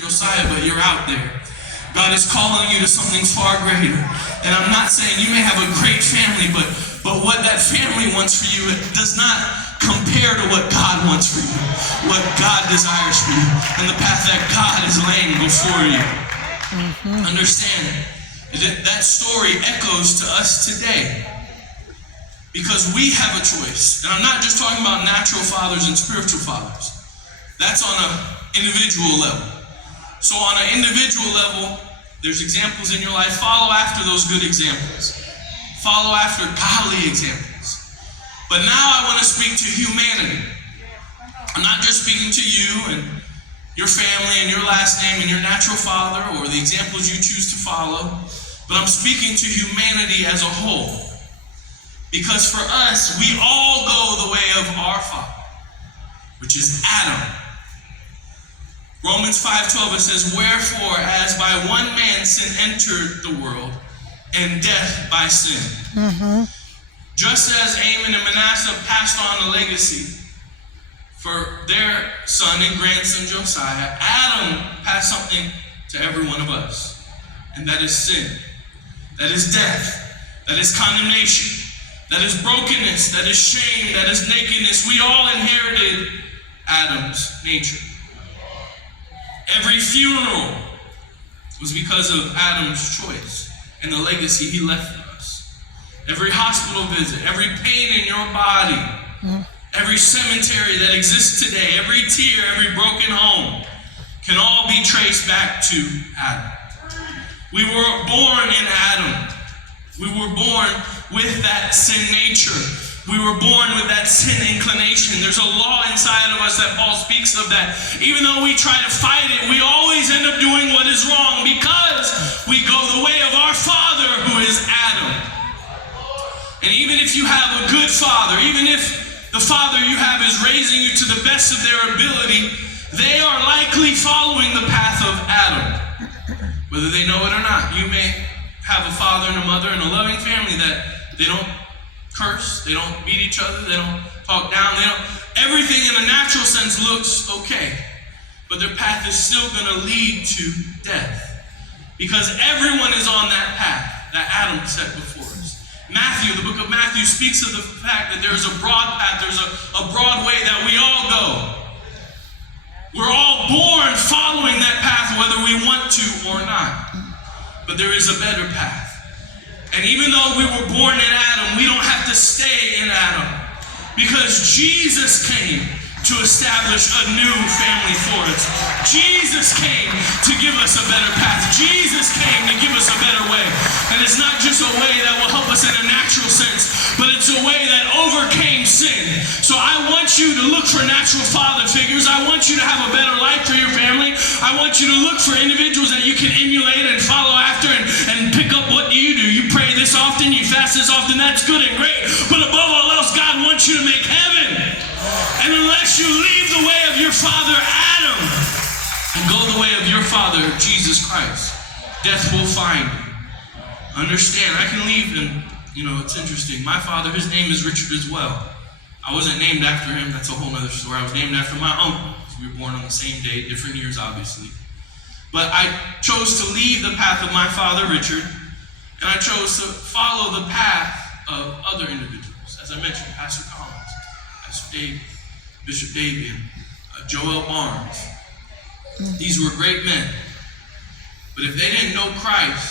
Josiah, but you're out there. God is calling you to something far greater. And I'm not saying you may have a great family, but what that family wants for you, it does not compare to what God wants for you, what God desires for you, and the path that God is laying before you. Understand that story echoes to us today because we have a choice. And I'm not just talking about natural fathers and spiritual fathers. That's on an individual level. So on an individual level, there's examples in your life. Follow after those good examples. Follow after godly examples. But now I want to speak to humanity. I'm not just speaking to you and your family and your last name and your natural father or the examples you choose to follow, but I'm speaking to humanity as a whole. Because for us, we all go the way of our father, which is Adam. Romans 5:12, it says, "Wherefore, as by one man sin entered the world, and death by sin. Just as Ammon and Manasseh passed on a legacy for their son and grandson Josiah, Adam passed something to every one of us. And that is sin. That is death. That is condemnation. That is brokenness. That is shame. That is nakedness. We all inherited Adam's nature. Every funeral was because of Adam's choice and the legacy he left for us. Every hospital visit, every pain in your body, every cemetery that exists today, every tear, every broken home can all be traced back to Adam. We were born in Adam. We were born with that sin nature. We were born with that sin inclination. There's a law inside of us that Paul speaks of that. Even though we try to fight it, we always end up doing what is wrong because we go the way of our father who is Adam. And even if you have a good father, even if the father you have is raising you to the best of their ability, they are likely following the path of Adam, whether they know it or not. You may have a father and a mother and a loving family that they don't curse, they don't beat each other, they don't talk down, everything in a natural sense looks okay, but their path is still going to lead to death because everyone is on that path that Adam set before us. Matthew, the book of Matthew, speaks of the fact that there's a broad path, there's a broad way that we all go. We're all born following that path whether we want to or not, but there is a better path. And even though we were born in Adam, we don't have to stay in Adam because Jesus came to establish a new family for us. Jesus came to give us a better path. Jesus came to give us a better way. And it's not just a way that will help us in a natural sense, but it's a way that overcame sin. So I want you to look for natural father figures. I want you to have a better life for your family. I want you to look for individuals that you can emulate and follow after and pick up what you do. You pray this often, you fast this often, that's good and great. But above all else, God wants you to make heaven. And unless you leave the way of your father Adam and go the way of your father Jesus Christ, death will find you. Understand, I can leave and, it's interesting. My father, his name is Richard as well. I wasn't named after him, that's a whole other story. I was named after my uncle. We were born on the same day, different years obviously. But I chose to leave the path of my father Richard, and I chose to follow the path of other individuals. As I mentioned, Pastor Collins, Pastor Dave, Bishop Davian, Joel Barnes. These were great men. But if they didn't know Christ,